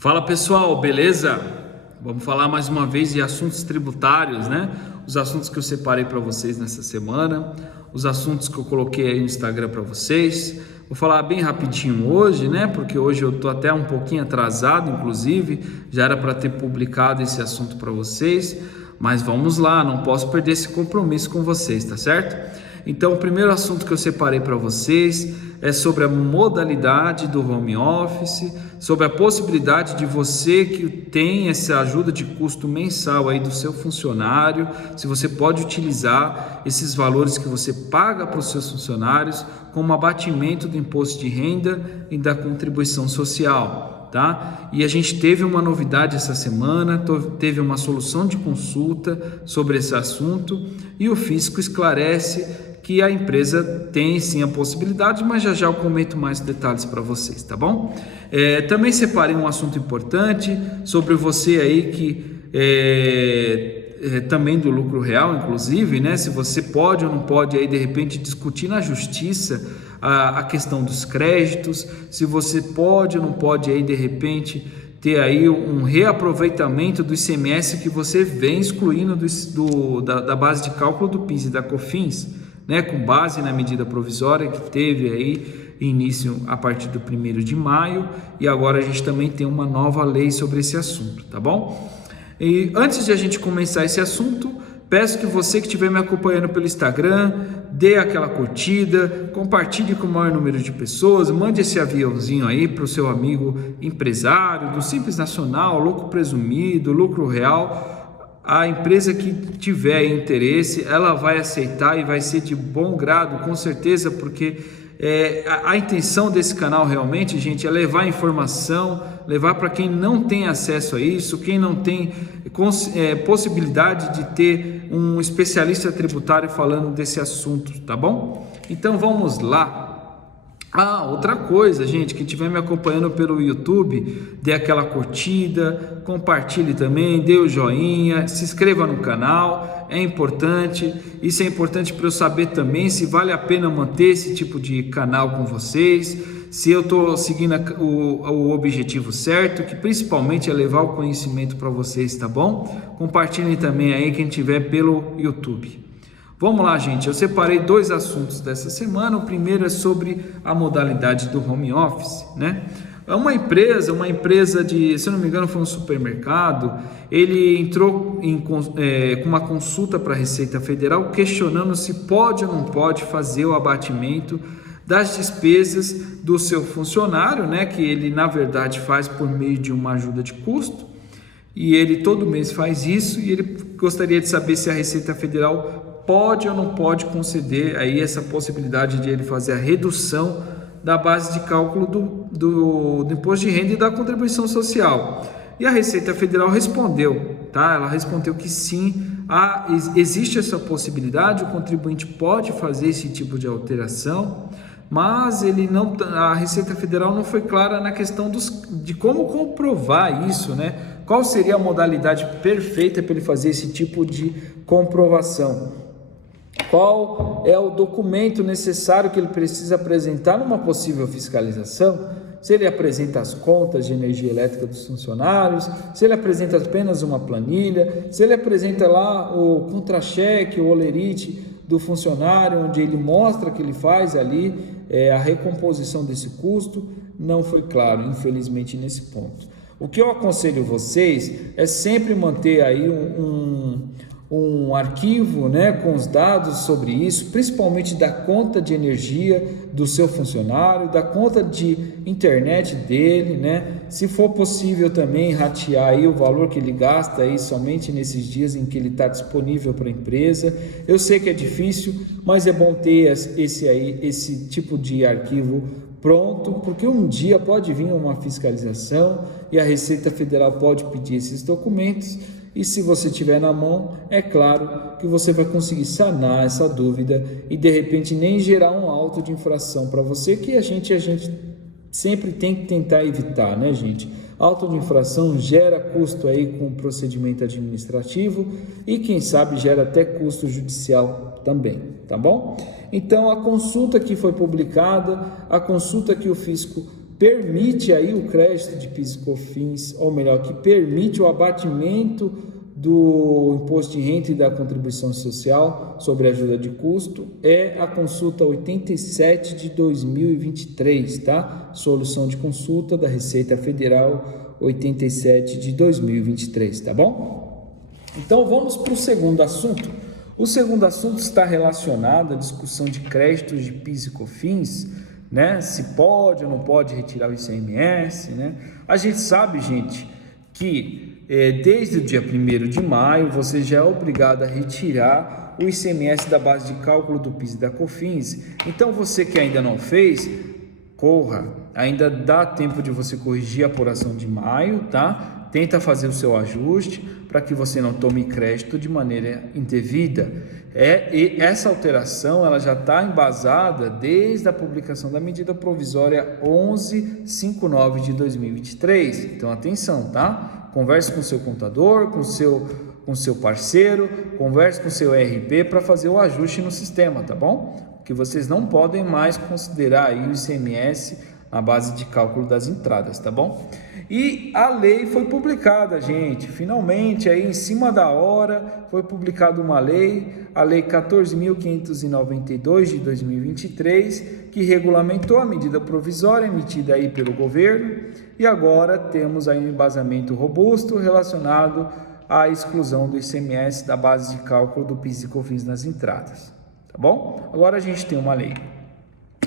Fala pessoal, beleza? Vamos falar mais uma vez de assuntos tributários, né? Os assuntos que eu separei para vocês nessa semana, os assuntos que eu coloquei aí no Instagram para vocês. Vou falar bem rapidinho hoje, né? Porque hoje eu tô até um pouquinho atrasado, inclusive, já era para ter publicado esse assunto para vocês, mas vamos lá, não posso perder esse compromisso com vocês, tá certo? Então, o primeiro assunto que eu separei para vocês é sobre a modalidade do home office, sobre a possibilidade de você que tem essa ajuda de custo mensal aí do seu funcionário, se você pode utilizar esses valores que você paga para os seus funcionários como abatimento do imposto de renda e da contribuição social. Tá? E a gente teve uma novidade essa semana, teve uma solução de consulta sobre esse assunto e o fisco esclarece que a empresa tem sim a possibilidade, mas já eu comento mais detalhes para vocês, tá bom? Também separei um assunto importante sobre você aí que também do lucro real, inclusive, né? Se você pode ou não pode aí de repente discutir na justiça a questão dos créditos, se você pode ou não pode aí de repente ter aí um reaproveitamento do ICMS que você vem excluindo da base de cálculo do PIS e da COFINS, né, com base na medida provisória que teve aí início a partir do 1º de maio, e agora a gente também tem uma nova lei sobre esse assunto, tá bom? E antes de a gente começar esse assunto, peço que você que estiver me acompanhando pelo Instagram, dê aquela curtida, compartilhe com o maior número de pessoas, mande esse aviãozinho aí para o seu amigo empresário, do Simples Nacional, lucro presumido, lucro real. A empresa que tiver interesse, ela vai aceitar e vai ser de bom grado, com certeza, porque a intenção desse canal realmente, gente, é levar informação, levar para quem não tem acesso a isso, quem não tem possibilidade de ter um especialista tributário falando desse assunto, tá bom? Então vamos lá. Outra coisa, gente, quem estiver me acompanhando pelo YouTube, dê aquela curtida, compartilhe também, dê o joinha, se inscreva no canal, é importante. Isso é importante para eu saber também se vale a pena manter esse tipo de canal com vocês, se eu estou seguindo o objetivo certo, que principalmente é levar o conhecimento para vocês, tá bom? Compartilhem também aí quem estiver pelo YouTube. Vamos lá, gente, eu separei dois assuntos dessa semana. O primeiro é sobre a modalidade do home office, né? Uma empresa de, se eu não me engano, foi um supermercado, ele entrou com uma consulta para a Receita Federal questionando se pode ou não pode fazer o abatimento das despesas do seu funcionário, né? Que ele, na verdade, faz por meio de uma ajuda de custo, e ele todo mês faz isso, e ele gostaria de saber se a Receita Federal pode ou não pode conceder aí essa possibilidade de ele fazer a redução da base de cálculo do imposto de renda e da contribuição social. E a Receita Federal respondeu, tá? Ela respondeu que sim, existe essa possibilidade, o contribuinte pode fazer esse tipo de alteração, mas a Receita Federal não foi clara na questão de como comprovar isso, né? Qual seria a modalidade perfeita para ele fazer esse tipo de comprovação? Qual é o documento necessário que ele precisa apresentar numa possível fiscalização? Se ele apresenta as contas de energia elétrica dos funcionários, se ele apresenta apenas uma planilha, se ele apresenta lá o contra-cheque, o olerite do funcionário, onde ele mostra que ele faz ali a recomposição desse custo, não foi claro, infelizmente, nesse ponto. O que eu aconselho vocês é sempre manter aí um arquivo, né, com os dados sobre isso, principalmente da conta de energia do seu funcionário, da conta de internet dele, né? Se for possível também ratear aí o valor que ele gasta aí somente nesses dias em que ele está disponível para a empresa. Eu sei que é difícil, mas é bom ter esse tipo de arquivo pronto, porque um dia pode vir uma fiscalização e a Receita Federal pode pedir esses documentos. E se você tiver na mão, é claro que você vai conseguir sanar essa dúvida e de repente nem gerar um auto de infração para você, que a gente sempre tem que tentar evitar, né, gente? Auto de infração gera custo aí com o procedimento administrativo e quem sabe gera até custo judicial também, tá bom? Então a consulta que foi publicada, a consulta que o fisco permite aí o crédito de PIS e COFINS, ou melhor, que permite o abatimento do imposto de renda e da contribuição social sobre ajuda de custo, é a consulta 87 de 2023, tá? Solução de consulta da Receita Federal 87 de 2023, tá bom? Então vamos para o segundo assunto. O segundo assunto está relacionado à discussão de créditos de PIS e COFINS, né? Se pode ou não pode retirar o ICMS, né? A gente sabe, gente, que desde o dia 1º de maio você já é obrigado a retirar o ICMS da base de cálculo do PIS e da COFINS. Então você que ainda não fez, corra, ainda dá tempo de você corrigir a apuração de maio, tá? Tenta fazer o seu ajuste para que você não tome crédito de maneira indevida. E essa alteração ela já está embasada desde a publicação da medida provisória 1159 de 2023. Então atenção, tá? Converse com o seu contador, com o seu parceiro, converse com o seu RP para fazer o ajuste no sistema, tá bom? Que vocês não podem mais considerar aí o ICMS na base de cálculo das entradas, tá bom? E a lei foi publicada, gente, finalmente aí em cima da hora foi publicada uma lei, a lei 14.592 de 2023, que regulamentou a medida provisória emitida aí pelo governo, e agora temos aí um embasamento robusto relacionado à exclusão do ICMS da base de cálculo do PIS e COFINS nas entradas, tá bom? Agora a gente tem uma lei.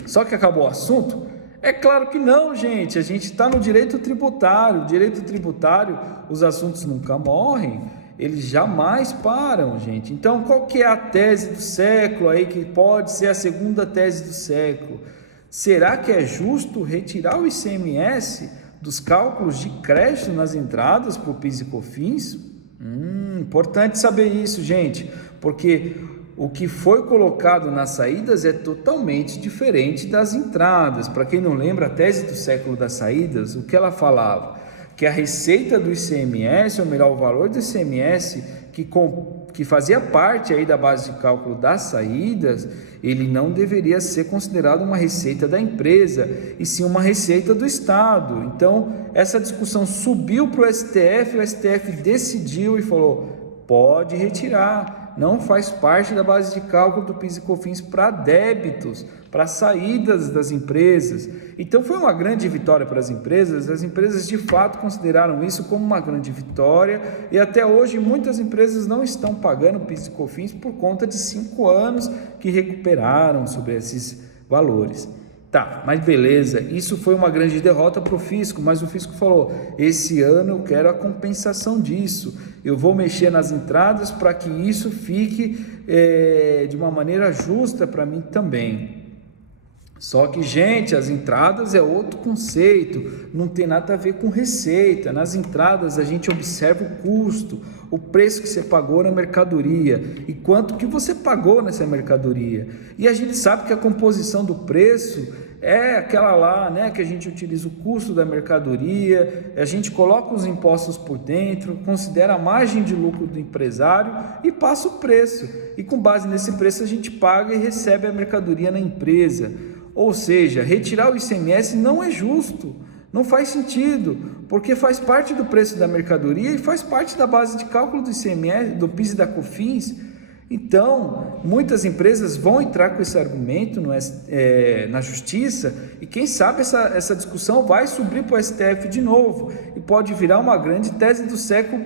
Só que acabou o assunto? É claro que não, gente, a gente está no direito tributário. Direito tributário, os assuntos nunca morrem, eles jamais param, gente. Então, qual que é a tese do século aí, que pode ser a segunda tese do século? Será que é justo retirar o ICMS dos cálculos de crédito nas entradas por PIS e COFINS? Importante saber isso, gente, porque o que foi colocado nas saídas é totalmente diferente das entradas. Para quem não lembra, a tese do século das saídas, o que ela falava? Que a receita do ICMS, ou melhor, o valor do ICMS, que fazia parte aí da base de cálculo das saídas, ele não deveria ser considerado uma receita da empresa, e sim uma receita do Estado. Então, essa discussão subiu para o STF decidiu e falou, pode retirar. Não faz parte da base de cálculo do PIS e COFINS para débitos, para saídas das empresas. Então foi uma grande vitória para as empresas de fato consideraram isso como uma grande vitória, e até hoje muitas empresas não estão pagando PIS e COFINS por conta de 5 anos que recuperaram sobre esses valores. Tá, mas beleza, isso foi uma grande derrota para o fisco, mas o fisco falou, esse ano eu quero a compensação disso, eu vou mexer nas entradas para que isso fique de uma maneira justa para mim também. Só que, gente, as entradas é outro conceito, não tem nada a ver com receita. Nas entradas a gente observa o custo, o preço que você pagou na mercadoria e quanto que você pagou nessa mercadoria. E a gente sabe que a composição do preço é aquela lá, né, que a gente utiliza o custo da mercadoria, a gente coloca os impostos por dentro, considera a margem de lucro do empresário e passa o preço. E com base nesse preço a gente paga e recebe a mercadoria na empresa. Ou seja, retirar o ICMS não é justo, não faz sentido, porque faz parte do preço da mercadoria e faz parte da base de cálculo do ICMS, do PIS e da COFINS. Então, muitas empresas vão entrar com esse argumento na justiça e quem sabe essa discussão vai subir para o STF de novo e pode virar uma grande tese do século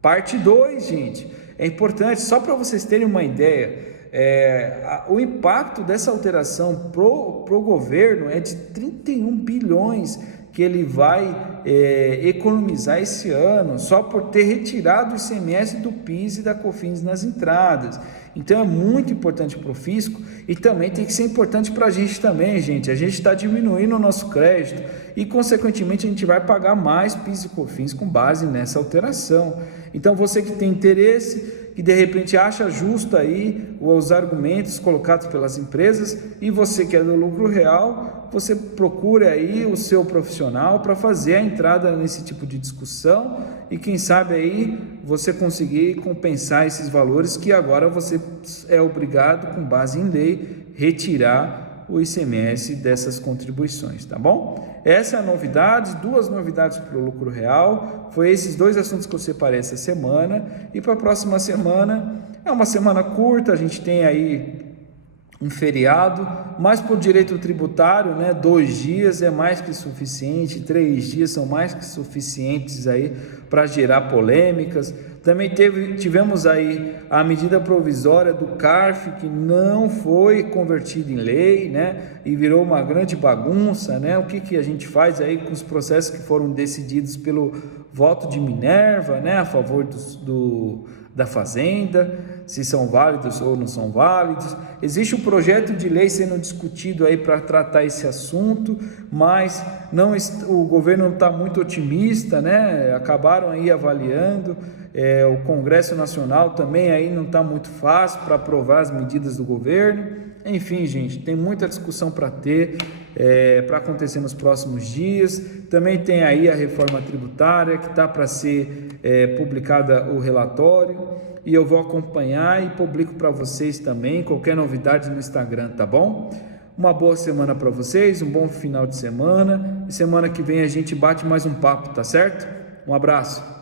parte 2, gente. É importante, só para vocês terem uma ideia, o impacto dessa alteração pro governo é de 31 bilhões que ele vai economizar esse ano só por ter retirado o ICMS do PIS e da COFINS nas entradas. Então é muito importante para o fisco e também tem que ser importante para a gente também, gente. A gente está diminuindo o nosso crédito e, consequentemente, a gente vai pagar mais PIS e COFINS com base nessa alteração. Então, você que tem interesse, que de repente acha justo aí os argumentos colocados pelas empresas e você que é do lucro real, você procure aí o seu profissional para fazer a entrada nesse tipo de discussão e quem sabe aí você conseguir compensar esses valores que agora você é obrigado, com base em lei, retirar o ICMS dessas contribuições, tá bom? Essa é a novidade, 2 novidades para o lucro real, foi esses 2 assuntos que eu separei essa semana, e para a próxima semana, é uma semana curta, a gente tem aí um feriado, mas por direito tributário, né, 2 dias é mais que suficiente, 3 dias são mais que suficientes aí para gerar polêmicas. Também tivemos aí a medida provisória do CARF, que não foi convertida em lei, né, e virou uma grande bagunça, né? O que a gente faz aí com os processos que foram decididos pelo voto de Minerva, né, a favor da Fazenda, se são válidos ou não são válidos. Existe um projeto de lei sendo discutido aí para tratar esse assunto, mas o governo não está muito otimista, né? Acabaram aí avaliando, o Congresso Nacional também aí não está muito fácil para aprovar as medidas do governo. Enfim, gente, tem muita discussão para ter, para acontecer nos próximos dias. Também tem aí a reforma tributária, que está para ser publicada o relatório, e eu vou acompanhar e publico para vocês também, qualquer novidade no Instagram, tá bom? Uma boa semana para vocês, um bom final de semana, e semana que vem a gente bate mais um papo, tá certo? Um abraço!